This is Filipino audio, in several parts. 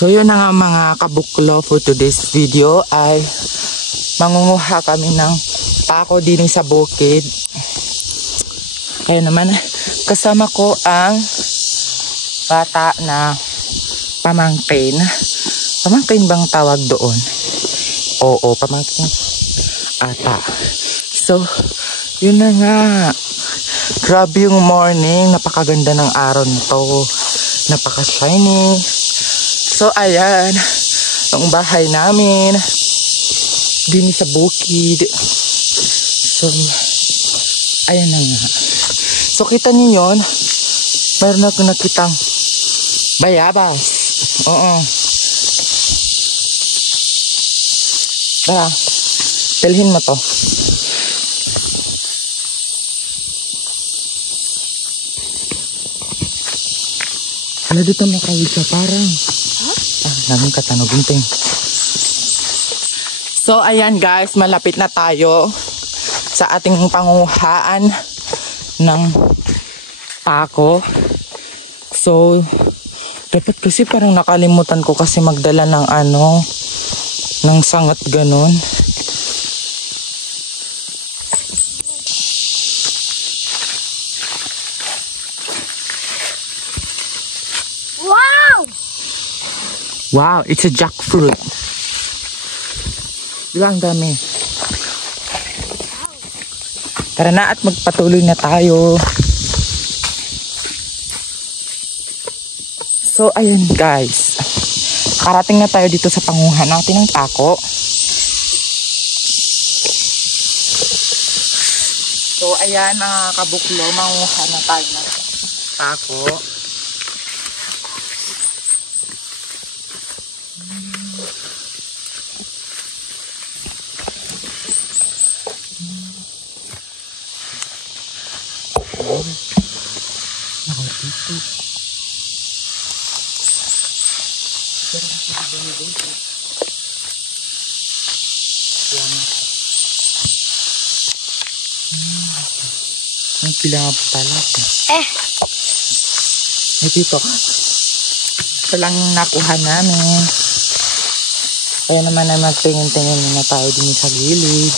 So yun na nga mga kabuklo, for today's video ay mangunguha kami ng pako din sa bukid. Kaya naman kasama ko ang bata na pamangkin. Pamangkin bang tawag doon? Oo, pamangkin ata. So yun na nga, grabe yung morning, napakaganda ng araw nito, napaka-shiny. So ayan, ang bahay namin din sa bukid. So ayan na nga. So kita niyo yun, mayroon ako nakitang bayabas. Oo. Tara, dalhin mo to. Ano dito makawid ka parang? Namin katanog gunting. So ayan guys, malapit na tayo sa ating panguhaan ng pako. So dapat kasi parang nakalimutan ko kasi magdala ng ng sangat ganon. Wow, it's a jackfruit. Diba ang dami? Tara na at magpatuloy na tayo. So, ayan guys. Karating na tayo dito sa panguhan natin ng pako. So, ayan mga kabuklo, manguha na tayo ng pako. Ang kailangan pa pala. Dito. Ito lang yung nakuha namin. Kaya naman na magtingin-tingin muna tayo din sa gilid.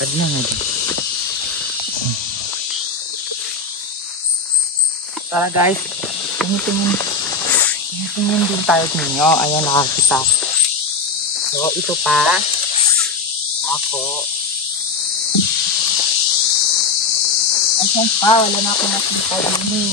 Pwede na nga. Tara guys, tingin din tayo ninyo. Ayan, nakakita. So, ito pa. Ako. Ayan pa, wala na akong nakita din.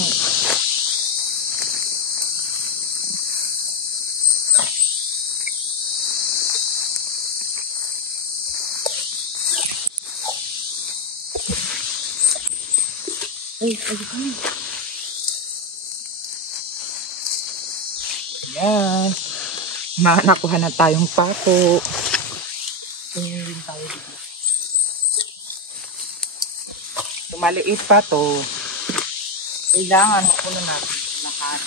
Ay, kami. Ayan. Nakuha na tayong pako. Tingin din tayo dito. Maliit pa to. Kailangan makuha natin lahat.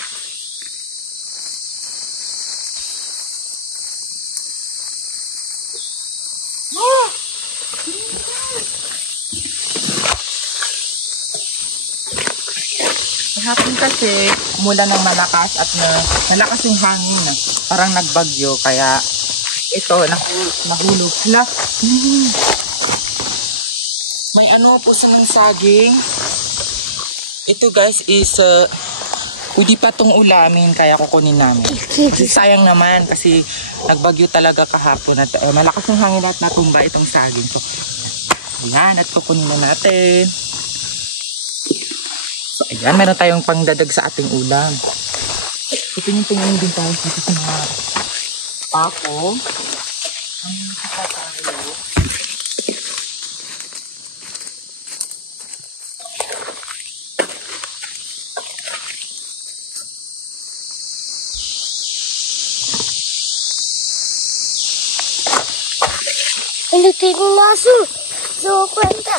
Hapon kasi mula ng malakas at malakas yung hangin. Parang nagbagyo kaya ito nahulog sila. May po sa mga saging. Ito guys is hindi pa tong ulamin kaya kukunin namin. Kasi sayang naman kasi nagbagyo talaga kahapon at malakas yung hangin at natumba itong saging. So ayan, at kukunin na natin. So ayan, meron tayong pangdadag sa ating ulam. So tingin-tingin din tayo dito sa mga pako. Ang nakita tayo. Hindi tingin naso. So, kwenta.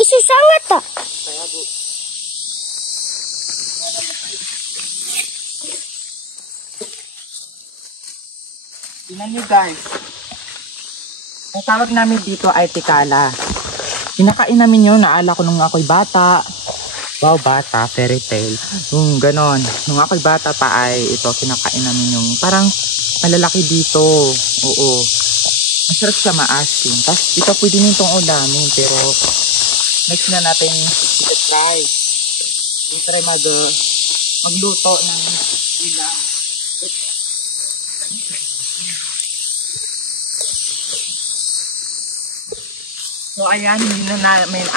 Isisangat ta. Kaya bu. Tingnan nyo guys. Ang tawag namin dito ay tikala. Kinakain namin yun. Naala ko nung ako'y bata. Wow, bata, fairy tale. Yung ganon. Nung ako'y bata pa ay ito, kinakain namin yung parang malalaki dito. Oo. Masarap siya maasim. Tapos ito pwede nyo itong ulamin. Pero next na natin i-try. I-try magluto ng ulam. So ayan, hindi na namin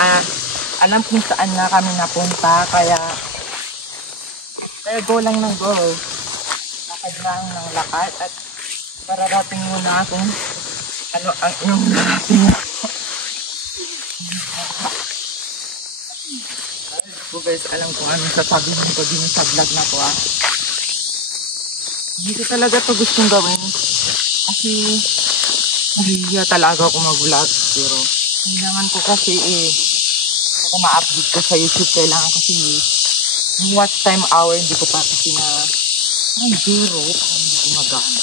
alam kung saan na kami napunta. Kaya go lang ng go. Lakad lang ng lakad. At pararating muna kung ano ang iyong narating. So guys, alam kung anong sasabihin ko din sa vlog na to Hindi ko talaga to gustong gawin. Kasi nahihiya talaga ako mag-vlog. Pero kailangan ko kasi ako ma-upload ko sa YouTube. Kailangan kasi yung watch time hour hindi ko pa kasi na parang zero. Parang hindi ko magana.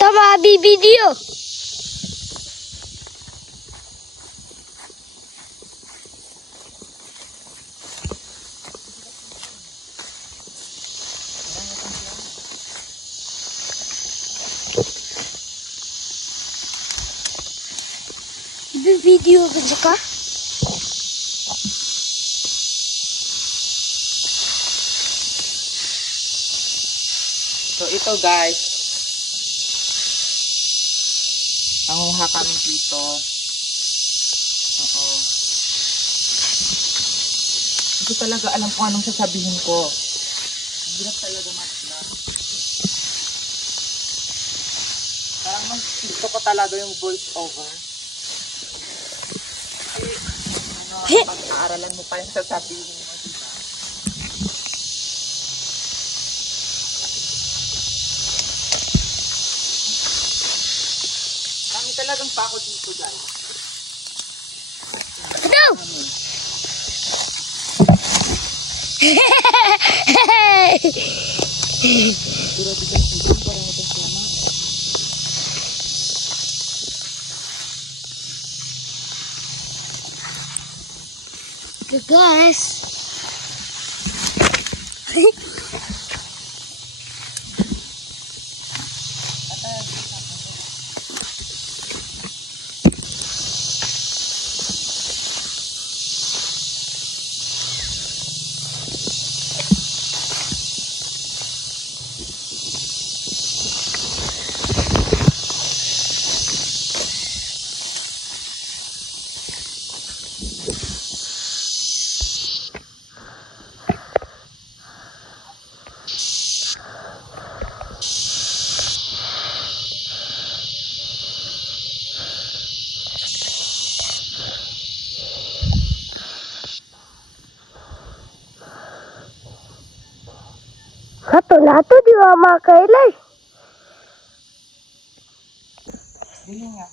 Tama, video. Video ka? So ito guys, nanguha kami dito. Oo. Hindi ko talaga alam kung anong sasabihin ko. Ang hirap talaga mag-vlog. Parang mas gusto ko talaga yung voice over. Pag-aaralan mo pa yung sasabihin mo, diba? Kami talagang pako dito, guys. No! Guys. Nato di ba makailay? Dili nga.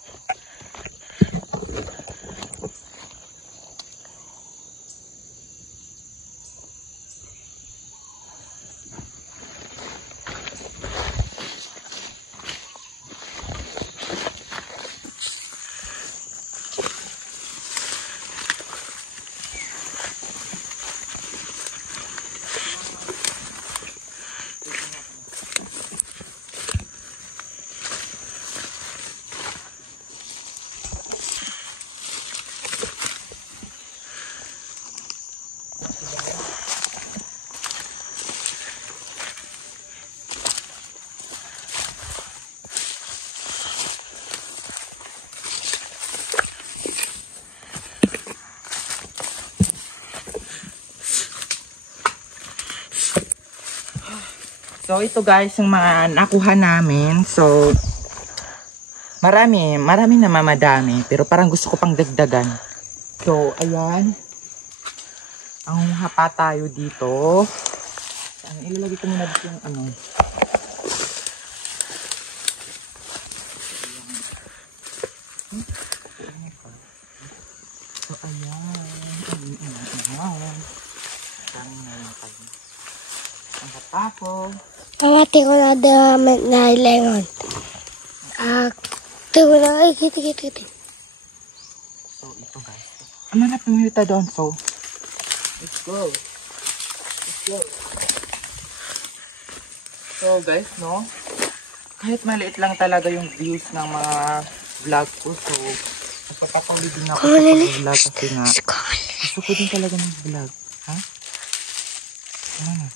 So ito guys yung mga nakuha namin. So marami na mamadami. Pero parang gusto ko pang dagdagan. So ayan. Ang hapa tayo dito. Ilalagay ko muna dito yung ano. So ayan. Ayan. Ang hapa ko. Pamati ko na damit na lemon. Tingko na. Ay, kita. So, ito guys. Ano na pumilita doon? So, let's go. So guys, no? Kahit maliit lang talaga yung views ng mga vlog ko. So, nagpapakuli din ako sa vlog kasi nga gusto ko din talaga ng vlog. Ha? Ano?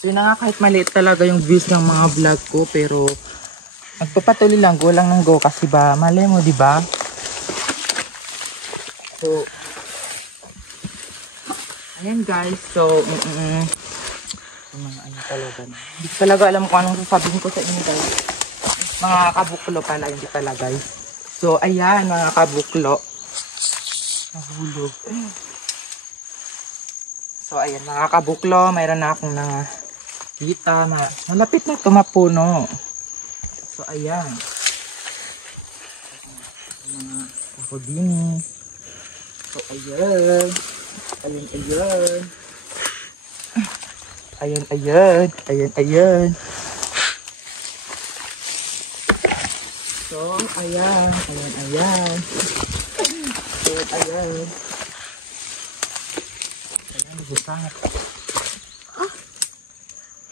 So yun na nga, kahit maliit talaga yung views ng mga vlog ko, pero magpapatuloy lang, go lang ng go kasi ba, malay mo, di ba? So, ayan guys, so, yung mga ano talaga na. Hindi ko talaga alam kung anong sasabihin ko sa inyo guys. Mga kabuklo pala, hindi pala guys. So, ayan mga kabuklo. Nahulog. So, ayan mga kabuklo, mayroon na akong kita na malapit na tumapuno. So, ayan. Mga kakodini. So, ayan. Ayan. So, ayan. Ayan, busangat.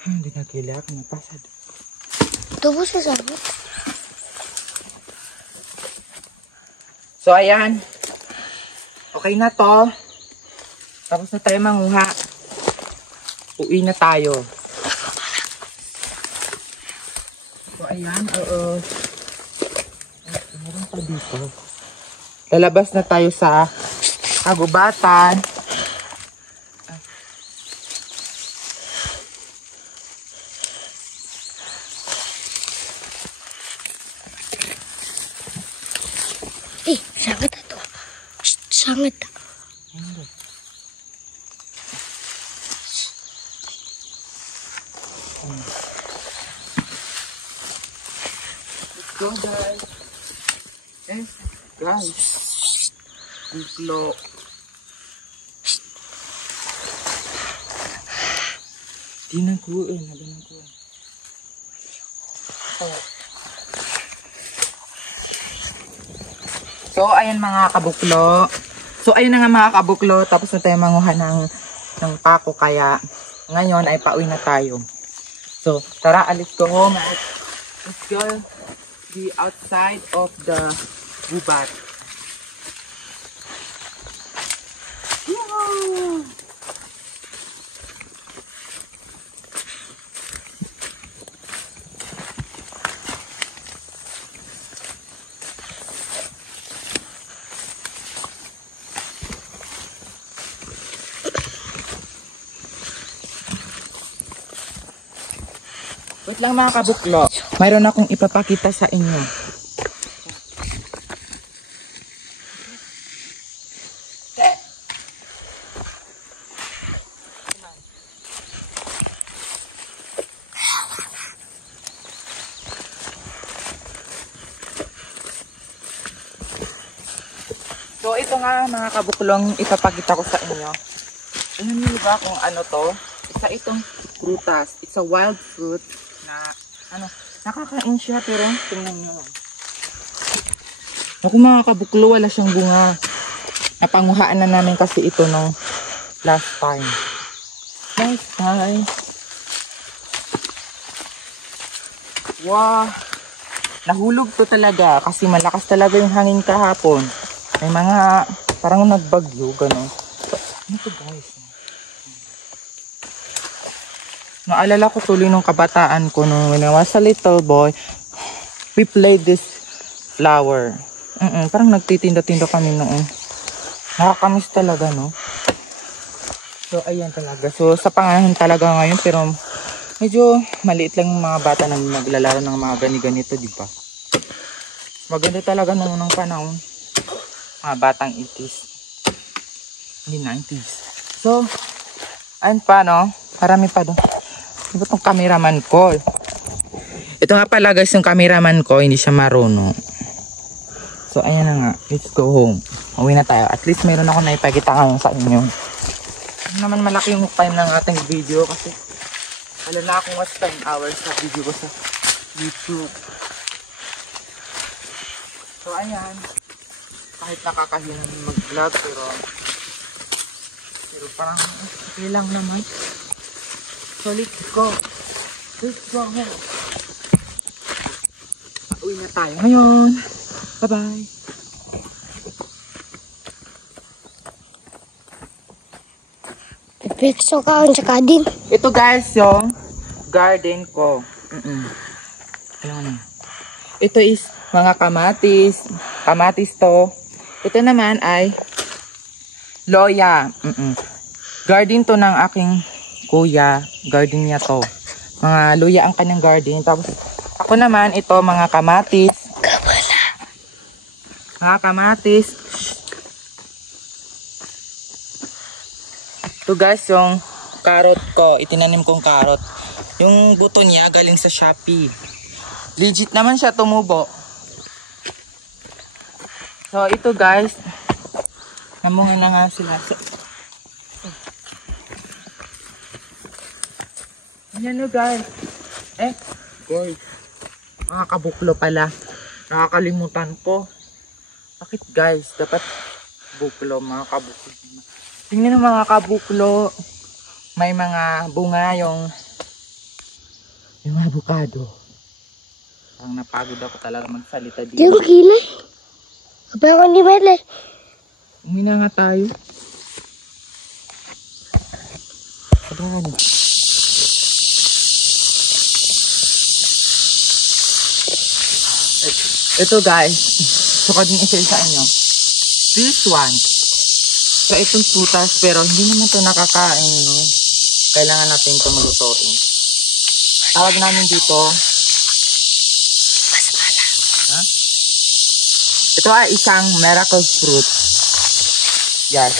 Hindi na kailangan napasad. Tubo sa sabot. So, ayan. Okay na to. Tapos na tayo manguha. Uwi na tayo. So, ayan. Meron pa dito. Lalabas na tayo sa kagubatan. Sangat ito. Sangat. Let's go guys. Yes, guys. Buklo. Dinaguin. So, ayan mga kabuklo. So, ayun na nga mga kabuklo. Tapos na tayo manguha ng pako. Kaya, ngayon ay pauwi na tayo. So, tara, alis go home. Let's go the outside of the gubat. Wow! Wait lang mga kabuklo. Mayroon akong ipapakita sa inyo. So ito nga mga kabuklong ipapakita ko sa inyo. Alam niyo ba kung ano to? Isa itong prutas. It's a wild fruit. Na nakakain siya pero tingnan nyo. Ako mga kabuklo, wala siyang bunga. Napanguhaan na namin kasi ito nung last time. Wow! Nahulog to talaga kasi malakas talaga yung hangin kahapon. May mga parang nagbagyo, gano'n. Ano to guys? Naalala ko tuloy nung kabataan ko nung when I was a little boy, we played this flower. Parang nagtitinda-tinda kami noon. Nakakamiss talaga, no? So, ayan talaga. So, sa pangalan talaga ngayon, pero medyo maliit lang yung mga bata na maglalaro ng mga gani-ganito, di ba? Maganda talaga nung unang panahon. Mga batang 80s. Hindi 90s. So, ayun pa, no? Marami pa doon. Diba itong cameraman ko? Ito nga pala guys, yung cameraman ko, hindi siya marunong. So, So, ayan na nga. Let's go home. Uwi na tayo. At least meron ako na ipakita ngayon sa inyo. Ano naman malaki yung time ng ating video kasi wala na akong mas 10 hours sa video ko sa YouTube. So, ayan. Kahit nakakahinang mag-vlog pero parang okay lang naman. So, let's go. Let's go home. Uwi na tayo ngayon. Bye-bye. Pipikso ka ang tsaka din. Ito guys yung garden ko. Ito is mga kamatis. Kamatis to. Ito naman ay loya. Garden to ng aking kuya. Garden niya to. Mga loya ang kanyang garden. Tapos ako naman ito mga kamatis. Mga kamatis. Ito guys yung carrot ko. Itinanim kong carrot. Yung buto niya galing sa Shopee. Legit naman siya tumubo. So ito guys. Namunga na nga sila. Ayan o guys. Boy. Mga kabuklo pala. Nakakalimutan ko. Bakit guys? Dapat buklo, mga kabuklo. Tingnan ng mga kabuklo. May mga bunga yung avocado. Parang napagod ako talaga magsalita dito. Yung kilay. Kapag ako ni Mele. Umina nga tayo. Abangan mo. Ito guys, suka din isa sa inyo. This one. So itong putas pero hindi naman ito nakakain. No? Kailangan natin ito malutuin. Tawag namin dito. Ha? Ito ay isang miracle fruit. Yes.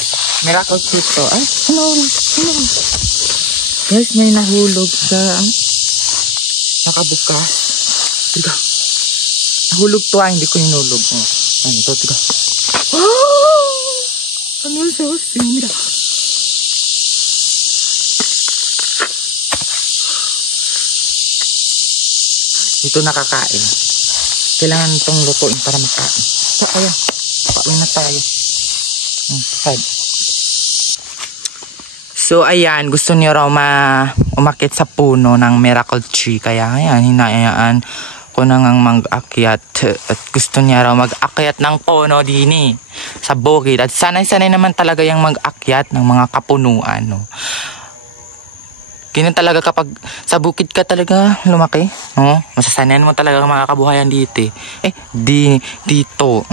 Miracle fruit to. Ay, ano? Guys, may nahulog sa nakabukas. Tiga. Nahulog to hindi ko hinulog. Ano to, tiga. Ano yung sauce? Mira. Ito nakakain. Kailangan itong lutuin para makain. So, ayan. Pauwi na tayo. So, ayan. Gusto niyo raw umakit sa puno ng miracle tree. Kaya, ayan. Hinayaan ko na ngang mag-akyat. At gusto niya raw mag-akyat ng puno din sa bukid. At sanay-sanay naman talaga yung mag-akyat ng mga kapunuan. No? Ganyan talaga kapag sa bukid ka talaga lumaki. No? Masasanayan mo talaga ang mga kabuhayan dito. Dito.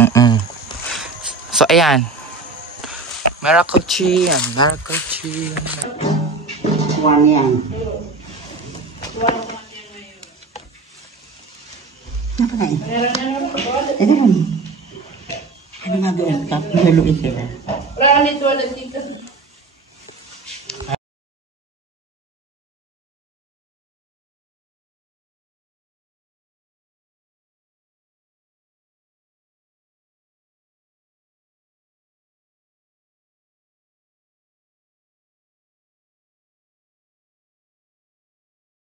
So, ayan. Miracle tree. Miracle tree. One yan. Apa kain? Ito lang. Ano nga doon? Naluin sila. Wala nito, nandito.